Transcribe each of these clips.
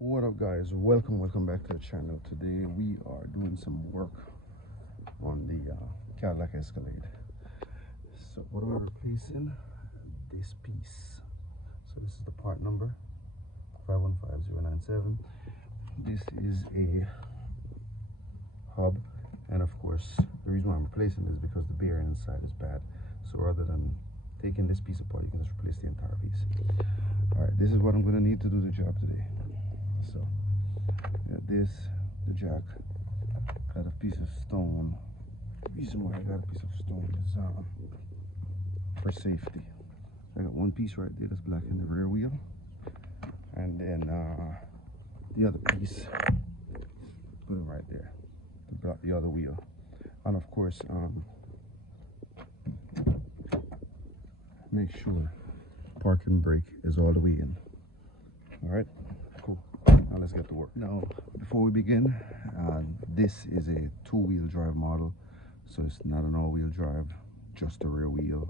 What up, guys? Welcome back to the channel. Today we are doing some work on the Cadillac Escalade. So what are we replacing? This piece. So this is the part number 515097. This is a hub, and of course the reason why I'm replacing this is because the bearing inside is bad. So rather than taking this piece apart, you can just replace the entire piece. All right, this is what I'm going to need to do the job today. So got this, the jack, got a piece of stone. The reason why I got a piece of stone is for safety. I got one piece right there that's black in the rear wheel, and then the other piece, put it right there to block the other wheel. And of course, make sure parking brake is all the way in. All right, cool. Now let's get to work. Now, before we begin, this is a two-wheel drive model, so it's not an all-wheel drive, just a rear wheel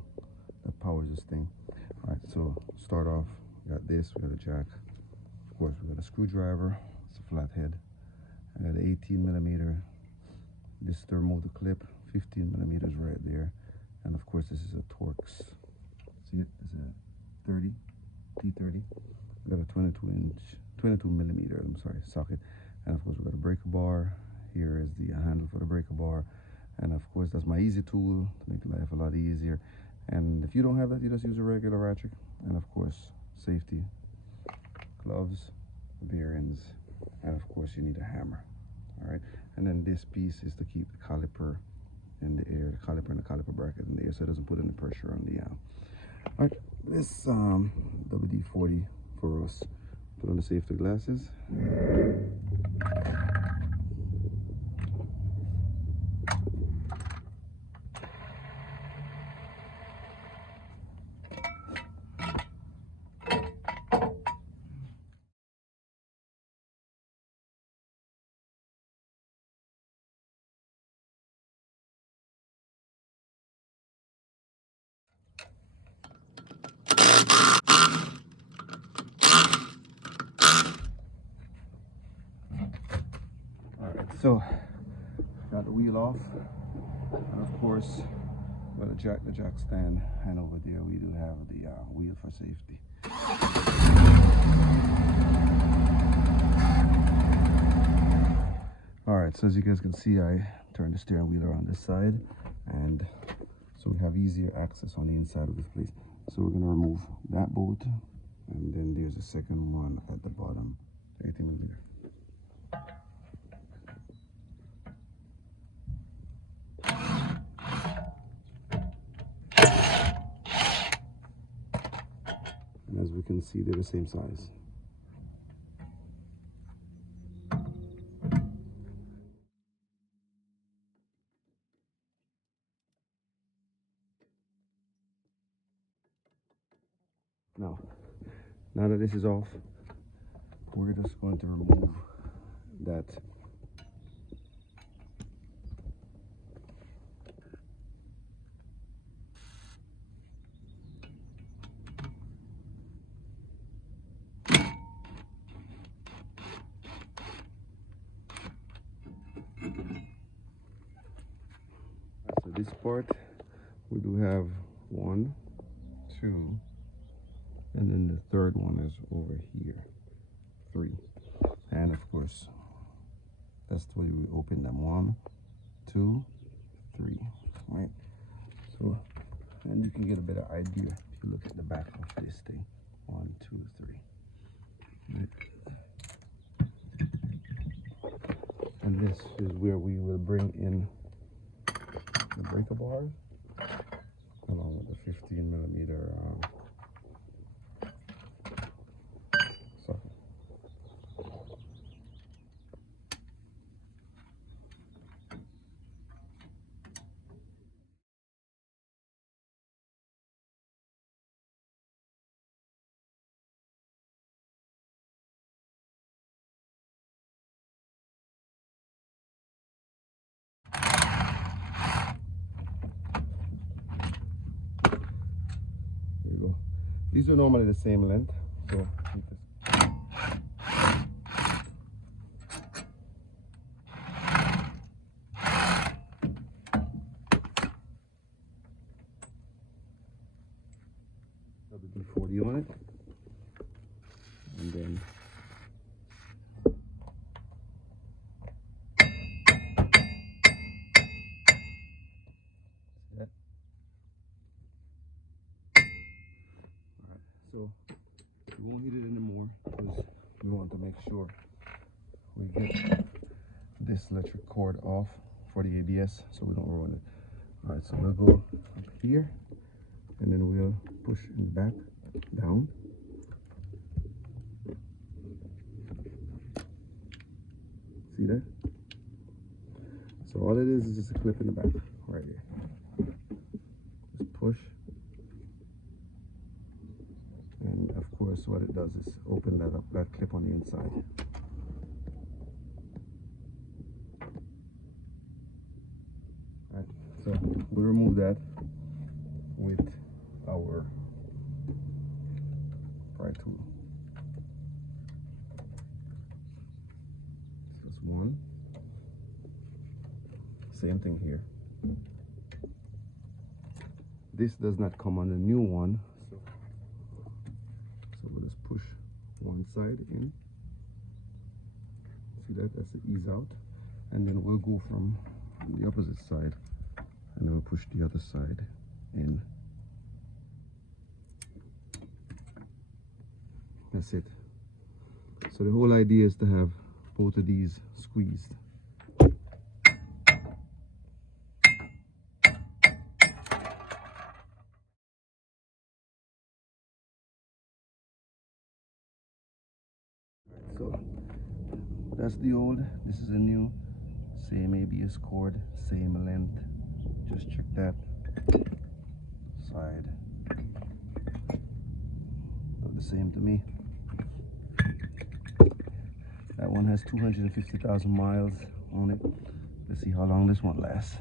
that powers this thing. All right, so start off, we got this, we got a jack, of course we got a screwdriver, it's a flathead. I got an 18mm, this is the remote clip, 15mm right there, and of course this is a Torx. See it? It's a 30 T30. We got a 22mm, I'm sorry, socket, and of course we got a breaker bar. Here is the handle for the breaker bar, and of course that's my easy tool to make life a lot easier. And if you don't have that, you just use a regular ratchet, and of course safety, gloves, bearings, and of course you need a hammer. All right, and then this piece is to keep the caliper in the air, the caliper and the caliper bracket in the air, so it doesn't put any pressure on the all right, this WD-40 for us. Put on the safety glasses. So, got the wheel off, and of course, got the jack stand, and over there we do have the wheel for safety. All right, so as you guys can see, I turned the steering wheel around this side, and so we have easier access on the inside of this place. So we're gonna remove that bolt, and then there's a second one at the bottom, 18mm. And as we can see, they're the same size. Now that this is off, we're just going to remove that so this part, we do have 1, 2, and then the third one is over here, 3. And of course, that's the way we open them, 1, 2, 3, right? So, and you can get a better idea if you look at the back of this thing, 1, 2, 3. And this is where we will bring in the breaker bars, along with the 15mm socket. These are normally the same length, so keep this. WD-40 on it, and then that. Alright, so we won't hit it anymore because we want to make sure we get this electric cord off for the ABS so we don't ruin it. Alright, so we'll go up here and then we'll push in the back down. See that? So all it is just a clip in the back right here. Just push. And of course what it does is open that up, that clip on the inside. Alright, so we'll remove that with our pry tool. Just one. Same thing here. This does not come on the new one, so we'll just push one side in. See that? That's the ease out, and then we'll go from the opposite side, and then we'll push the other side in. That's it. So the whole idea is to have both of these squeezed. So that's the old, this is a new. Same ABS cord, same length. Just check that side. Look the same to me. That one has 250,000 miles on it. Let's see how long this one lasts.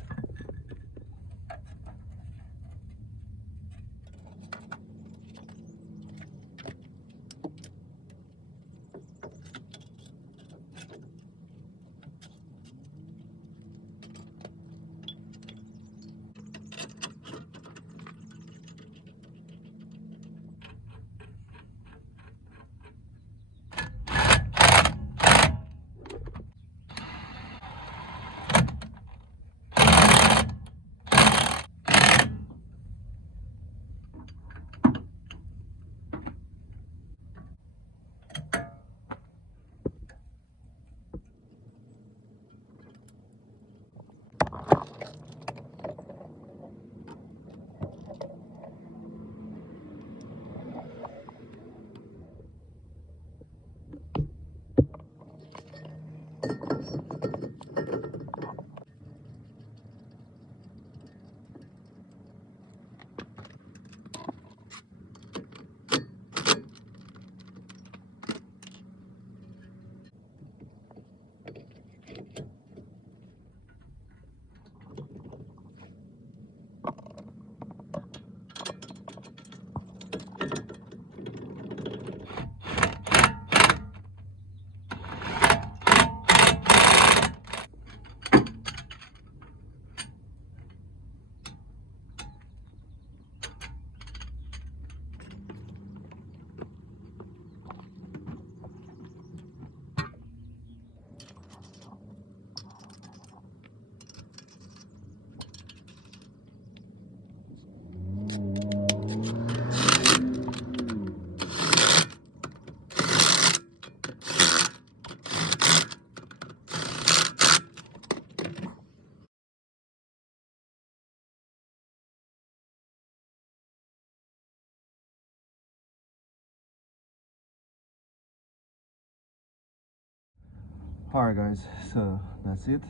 Alright guys, so that's it.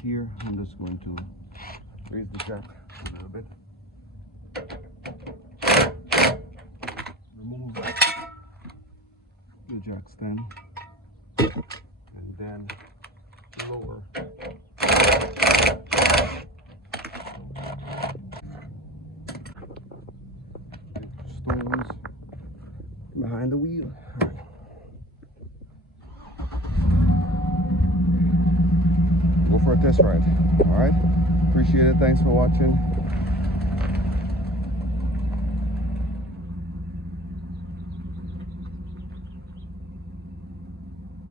Here I'm just going to raise the jack a little bit. Remove the jack stand and then lower. Stones behind the wheel. For a test ride. All right, appreciate it. Thanks for watching.